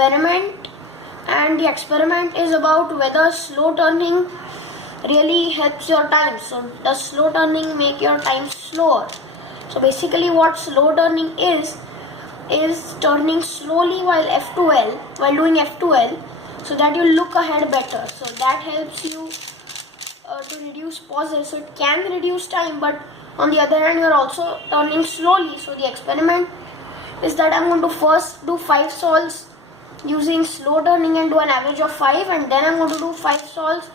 experiment, and the experiment is about whether slow turning really helps your time. So does slow turning make your time slower? So basically what slow turning is turning slowly while F2L, while doing F2L, so that you look ahead better. So that helps you to reduce pauses. So it can reduce time, but on the other hand you're also turning slowly. So the experiment is that I'm going to first do 5 solves using slow turning and do an average of 5, and then I'm going to do 5 solves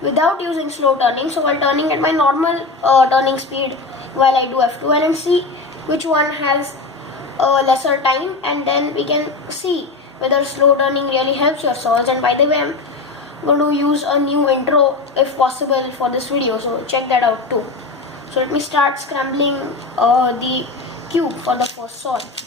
without using slow turning, so while turning at my normal turning speed while I do F2L, and see which one has lesser time, and then we can see whether slow turning really helps your solves. And by the way, I'm going to use a new intro if possible for this video, so check that out too. So let me start scrambling the cube for the first solve.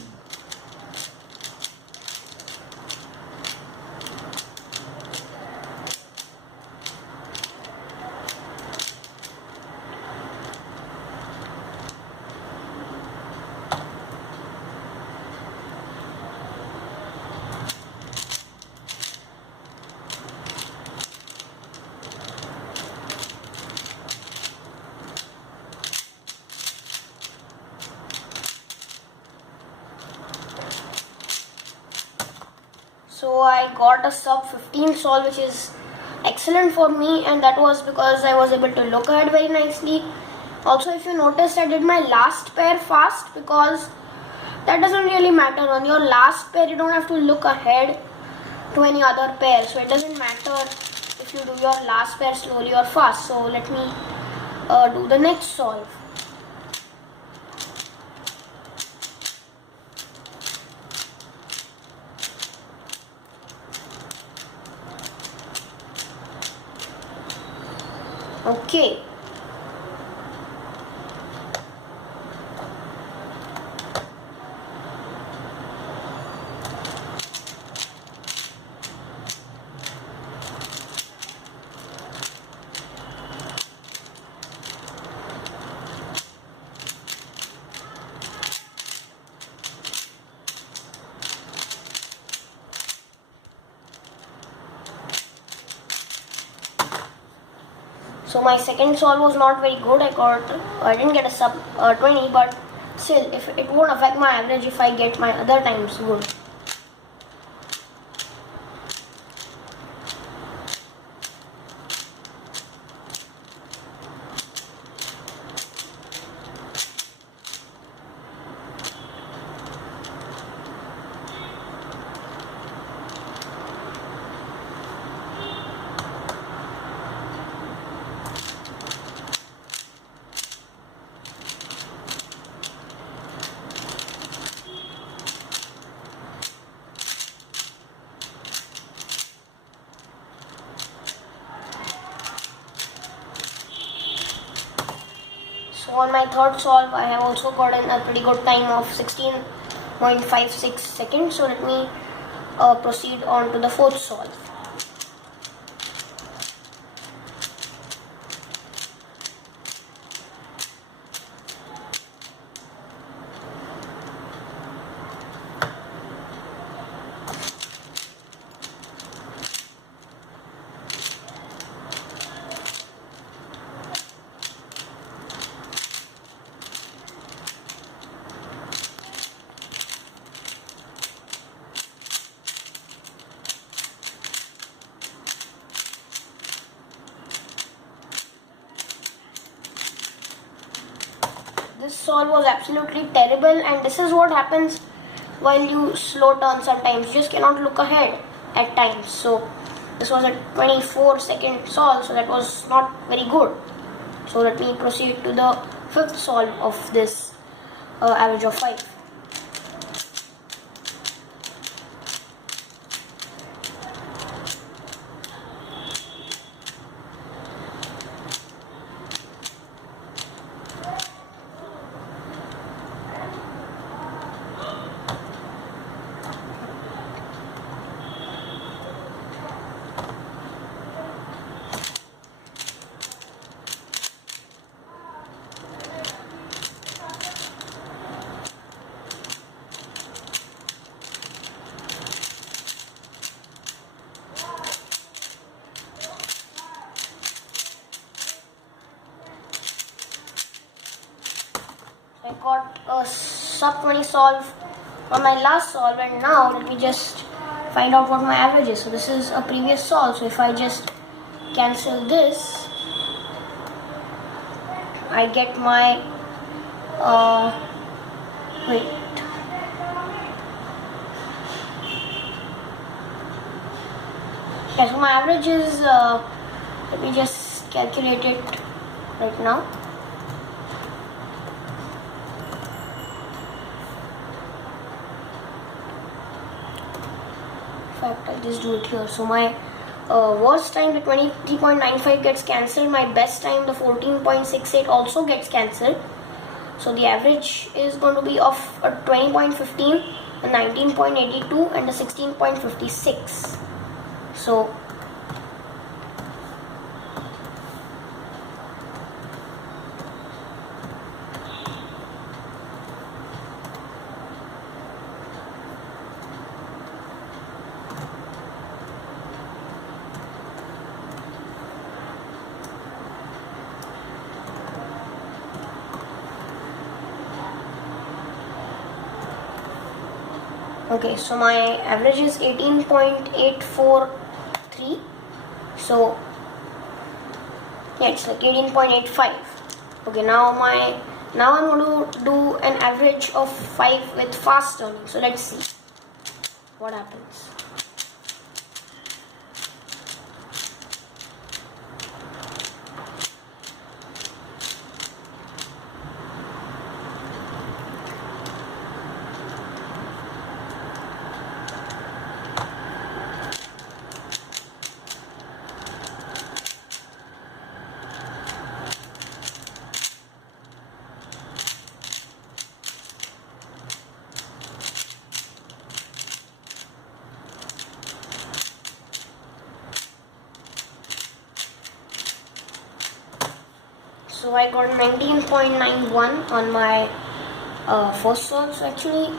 So I got a sub 15 solve, which is excellent for me, and that was because I was able to look ahead very nicely. Also, if you noticed, I did my last pair fast, because that doesn't really matter. On your last pair you don't have to look ahead to any other pair, so it doesn't matter if you do your last pair slowly or fast. So let me do the next solve. Okay. So my second solve was not very good. I didn't get a sub 20, but still, if it won't affect my average if I get my other times good. So on my third solve, I have also gotten a pretty good time of 16.56 seconds. So let me proceed on to the fourth solve. This solve was absolutely terrible, and this is what happens while you slow turn sometimes. You just cannot look ahead at times. So this was a 24-second solve, so that was not very good. So let me proceed to the fifth solve of this average of 5. I got a sub 20 solve on my last solve, and now let me just find out what my average is. So this is a previous solve, so if I just cancel this, I get my wait. Okay, so my average is let me just calculate it right now. In fact, I'll just do it here. So my worst time, the 23.95 gets cancelled. My best time, the 14.68 also gets cancelled. So the average is going to be of a 20.15, a 19.82 and a 16.56. So okay, so my average is 18.843. So yeah, it's like 18.85. Okay, now I'm going to do an average of 5 with fast turning. So let's see what happens. So I got 19.91 on my first solve. So actually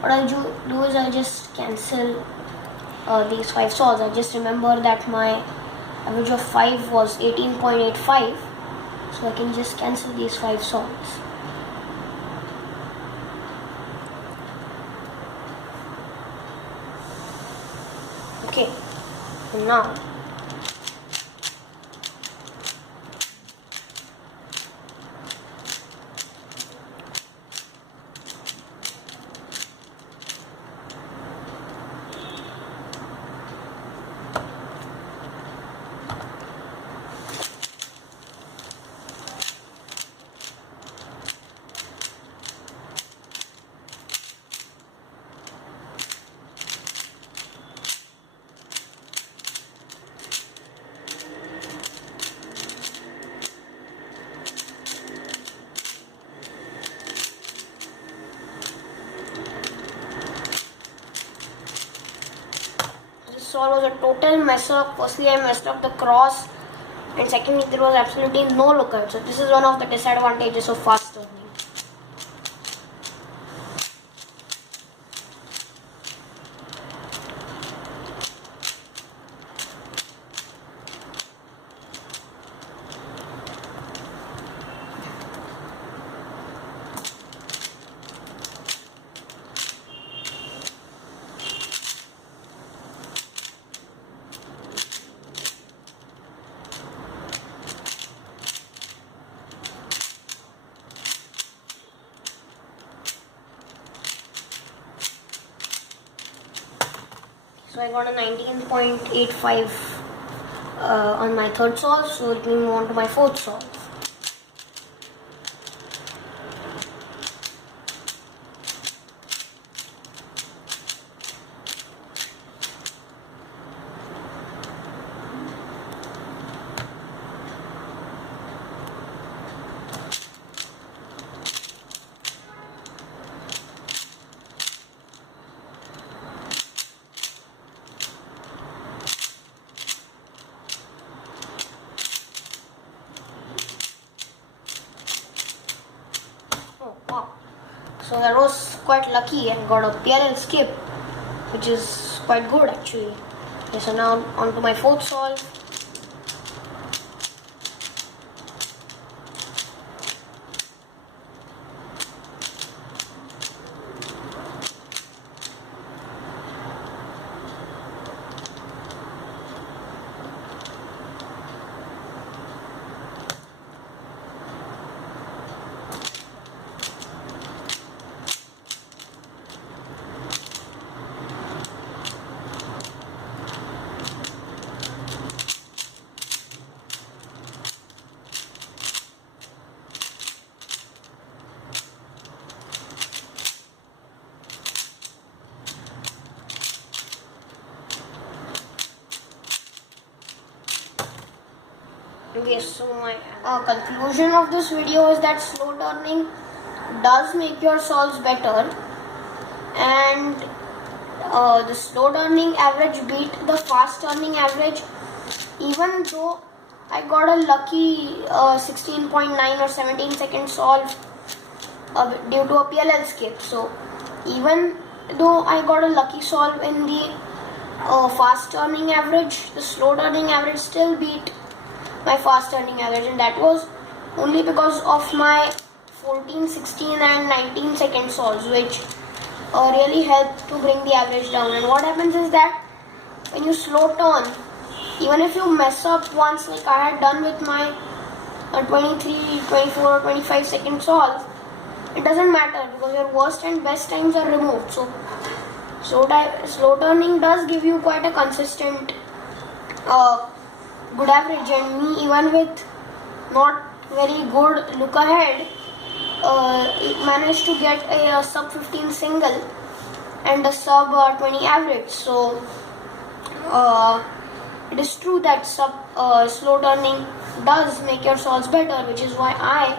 what I'll do is I'll just cancel these 5 solves. I just remember that my average of 5 was 18.85. So I can just cancel these 5 solves. Okay, and now solve was a total mess up. Firstly, I messed up the cross, and secondly, there was absolutely no lookup. So this is one of the disadvantages of fast turning. So I got a 19.85 on my third solve. So let me move on to my fourth solve. Wow. So that was quite lucky and got a PLL skip, which is quite good actually. Okay, so now on to my fourth solve. Okay, so my conclusion of this video is that slow turning does make your solves better, and the slow turning average beat the fast turning average, even though I got a lucky 16.9 or 17 second solve due to a PLL skip. So even though I got a lucky solve in the fast turning average, the slow turning average still beat my fast turning average, and that was only because of my 14, 16 and 19 second solves, which really helped to bring the average down. And what happens is that when you slow turn, even if you mess up once, like I had done with my 23, 24 or 25 second solve, it doesn't matter because your worst and best times are removed. So slow turning does give you quite a consistent good average, and me, even with not very good look ahead, managed to get a sub 15 single and a sub 20 average. So it is true that slow turning does make your solves better, which is why I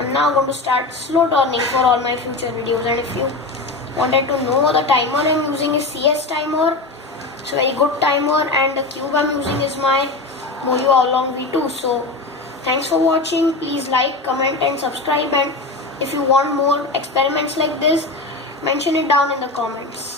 am now going to start slow turning for all my future videos. And if you wanted to know, the timer I'm using is CS timer. It's a very good timer, and the cube I'm using is my Moyo Along V2. So thanks for watching. Please like, comment and subscribe, and if you want more experiments like this, mention it down in the comments.